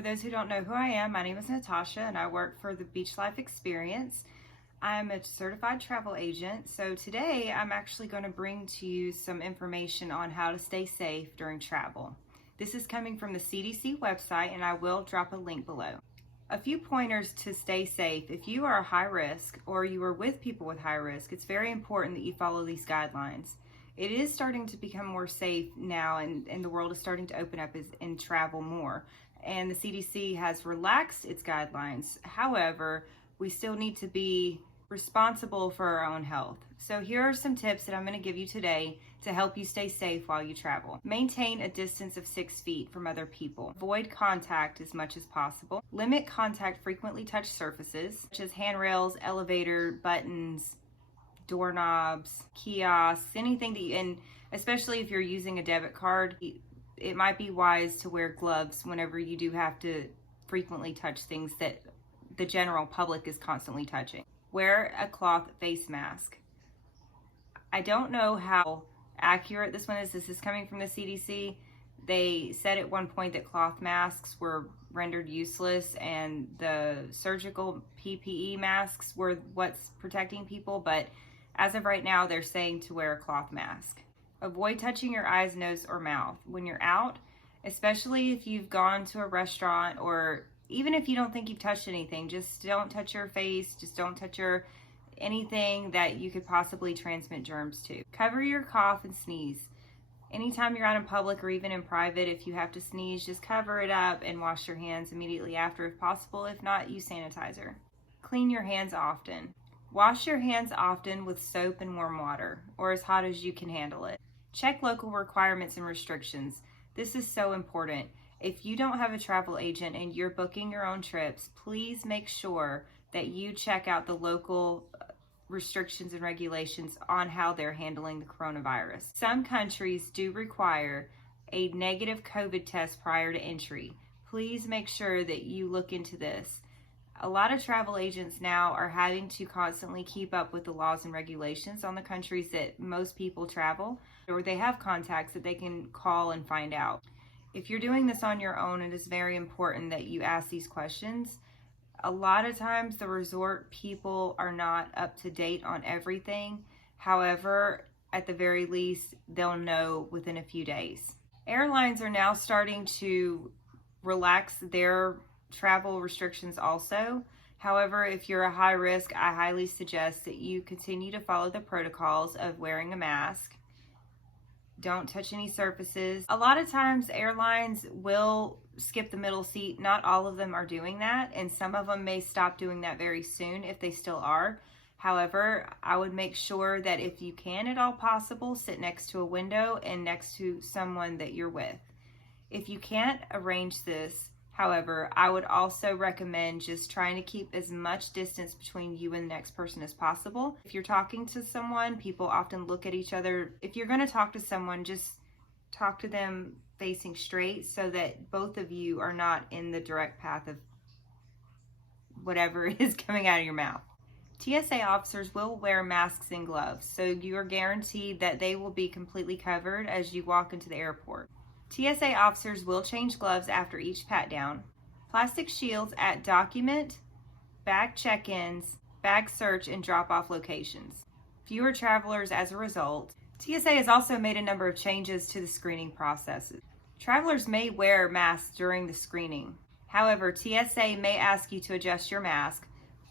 For those who don't know who I am, my name is Natasha and I work for the Beach Life Experience. I'm a certified travel agent, so today I'm actually going to bring to you some information on how to stay safe during travel. This is coming from the CDC website and I will drop a link below. A few pointers to stay safe. If you are a high risk or you are with people with high risk, it's very important that you follow these guidelines. It is starting to become more safe now and the world is starting to open up and travel more. And the CDC has relaxed its guidelines. However, we still need to be responsible for our own health. So here are some tips that I'm going to give you today to help you stay safe while you travel. Maintain a distance of 6 feet from other people. Avoid contact as much as possible. Limit contact frequently touched surfaces, such as handrails, elevator, buttons, doorknobs, kiosks, anything that you, and especially if you're using a debit card, it might be wise to wear gloves whenever you do have to frequently touch things that the general public is constantly touching. Wear a cloth face mask. I don't know how accurate this one is. This is coming from the CDC. They said at one point that cloth masks were rendered useless and the surgical PPE masks were what's protecting people, but as of right now, they're saying to wear a cloth mask. Avoid touching your eyes, nose, or mouth. When you're out, especially if you've gone to a restaurant or even if you don't think you've touched anything, just don't touch your face, just don't touch anything that you could possibly transmit germs to. Cover your cough and sneeze. Anytime you're out in public or even in private, if you have to sneeze, just cover it up and wash your hands immediately after if possible. If not, use sanitizer. Clean your hands often. Wash your hands often with soap and warm water, or as hot as you can handle it. Check local requirements and restrictions. This is so important. If you don't have a travel agent and you're booking your own trips, please make sure that you check out the local restrictions and regulations on how they're handling the coronavirus. Some countries do require a negative COVID test prior to entry. Please make sure that you look into this. A lot of travel agents now are having to constantly keep up with the laws and regulations on the countries that most people travel, or they have contacts that they can call and find out. If you're doing this on your own, it is very important that you ask these questions. A lot of times the resort people are not up to date on everything. However, at the very least, they'll know within a few days. Airlines are now starting to relax their travel restrictions also. However, if you're a high risk, I highly suggest that you continue to follow the protocols of wearing a mask. Don't touch any surfaces. A lot of times airlines will skip the middle seat. Not all of them are doing that, and some of them may stop doing that very soon if they still are. However, I would make sure that if you can at all possible, sit next to a window and next to someone that you're with. If you can't arrange this, however, I would also recommend just trying to keep as much distance between you and the next person as possible. If you're talking to someone, people often look at each other. If you're going to talk to someone, just talk to them facing straight so that both of you are not in the direct path of whatever is coming out of your mouth. TSA officers will wear masks and gloves, so you are guaranteed that they will be completely covered as you walk into the airport. TSA officers will change gloves after each pat-down. Plastic shields at document, bag check-ins, bag search, and drop-off locations. Fewer travelers as a result. TSA has also made a number of changes to the screening processes. Travelers may wear masks during the screening. However, TSA may ask you to adjust your mask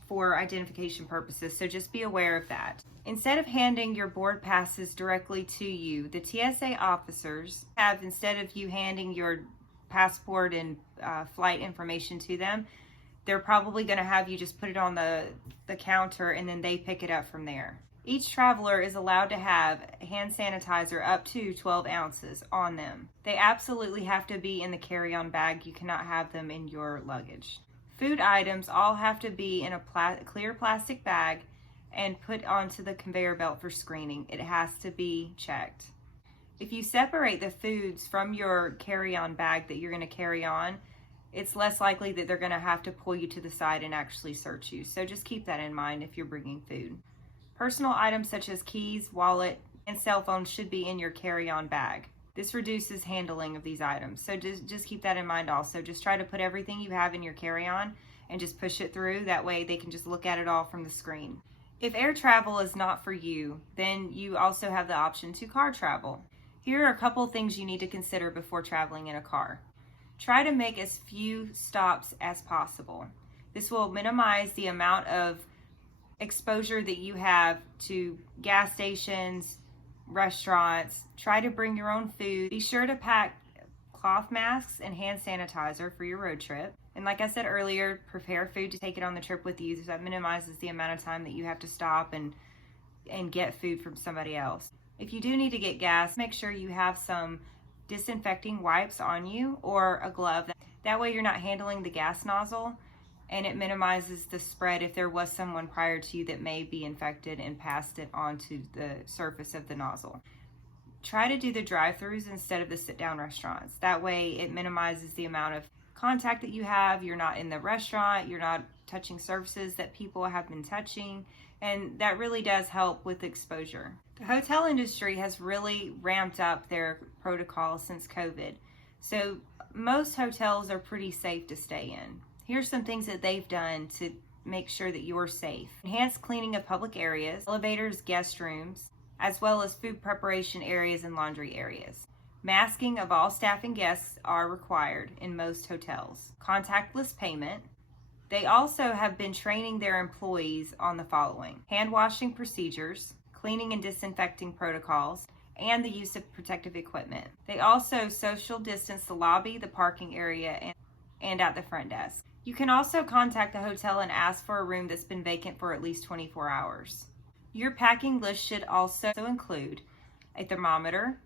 for identification purposes, so just be aware of that. Instead of handing your board passes directly to you, the TSA officers have, instead of you handing your passport and flight information to them, they're probably going to have you just put it on the counter and then they pick it up from there. Each traveler is allowed to have hand sanitizer up to 12 ounces on them. They absolutely have to be in the carry-on bag. You cannot have them in your luggage. Food items all have to be in a clear plastic bag and put onto the conveyor belt for screening. It has to be checked. If you separate the foods from your carry-on bag that you're going to carry on, it's less likely that they're going to have to pull you to the side and actually search you. So just keep that in mind if you're bringing food. Personal items such as keys, wallet, and cell phone should be in your carry-on bag. This reduces handling of these items. So just keep that in mind also. Just try to put everything you have in your carry-on and just push it through. That way they can just look at it all from the screen. If air travel is not for you, then you also have the option to car travel. Here are a couple things you need to consider before traveling in a car. Try to make as few stops as possible. This will minimize the amount of exposure that you have to gas stations, restaurants. Try to bring your own food. Be sure to pack cloth masks and hand sanitizer for your road trip. And like I said earlier, prepare food to take it on the trip with you, so that minimizes the amount of time that you have to stop and get food from somebody else. If you do need to get gas, make sure you have some disinfecting wipes on you or a glove. That way you're not handling the gas nozzle, and it minimizes the spread if there was someone prior to you that may be infected and passed it onto the surface of the nozzle. Try to do the drive-thrus instead of the sit-down restaurants. That way it minimizes the amount of contact that you have. You're not in the restaurant, you're not touching surfaces that people have been touching, and that really does help with exposure. The hotel industry has really ramped up their protocols since COVID. So most hotels are pretty safe to stay in. Here's some things that they've done to make sure that you're safe. Enhanced cleaning of public areas, elevators, guest rooms, as well as food preparation areas and laundry areas. Masking of all staff and guests are required in most hotels. Contactless payment. They also have been training their employees on the following: hand washing procedures, cleaning and disinfecting protocols, and the use of protective equipment. They also social distance the lobby, the parking area, and at the front desk. You can also contact the hotel and ask for a room that's been vacant for at least 24 hours. Your packing list should also include a thermometer,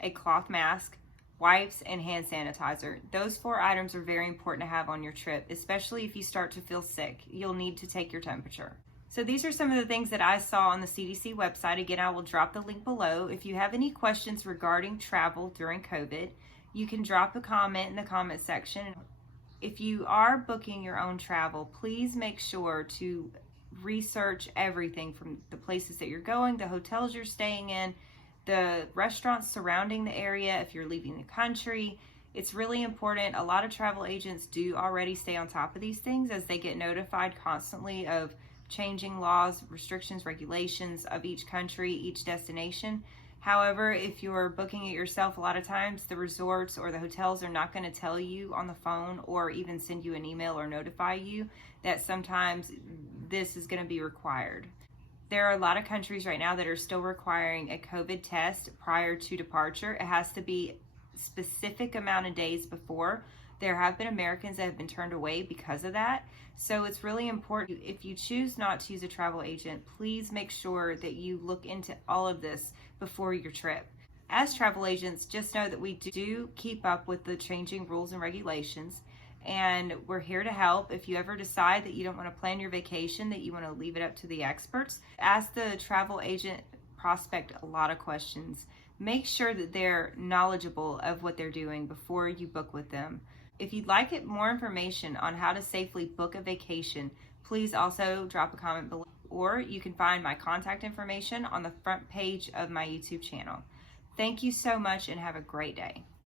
a cloth mask, wipes, and hand sanitizer. Those 4 items are very important to have on your trip, especially if you start to feel sick. You'll need to take your temperature. So these are some of the things that I saw on the CDC website. Again, I will drop the link below. If you have any questions regarding travel during COVID, you can drop a comment in the comment section. If you are booking your own travel, please make sure to research everything from the places that you're going, the hotels you're staying in, the restaurants surrounding the area if you're leaving the country. It's really important. A lot of travel agents do already stay on top of these things as they get notified constantly of changing laws, restrictions, regulations of each country, each destination. However, if you're booking it yourself, a lot of times the resorts or the hotels are not going to tell you on the phone or even send you an email or notify you that sometimes this is going to be required. There are a lot of countries right now that are still requiring a COVID test prior to departure. It has to be a specific amount of days before. There have been Americans that have been turned away because of that. So it's really important. If you choose not to use a travel agent, please make sure that you look into all of this before your trip. As travel agents, just know that we do keep up with the changing rules and regulations, and we're here to help. If you ever decide that you don't want to plan your vacation, that you want to leave it up to the experts, ask the travel agent prospect a lot of questions. Make sure that they're knowledgeable of what they're doing before you book with them. If you'd like more information on how to safely book a vacation, please also drop a comment below, or you can find my contact information on the front page of my YouTube channel. Thank you so much and have a great day.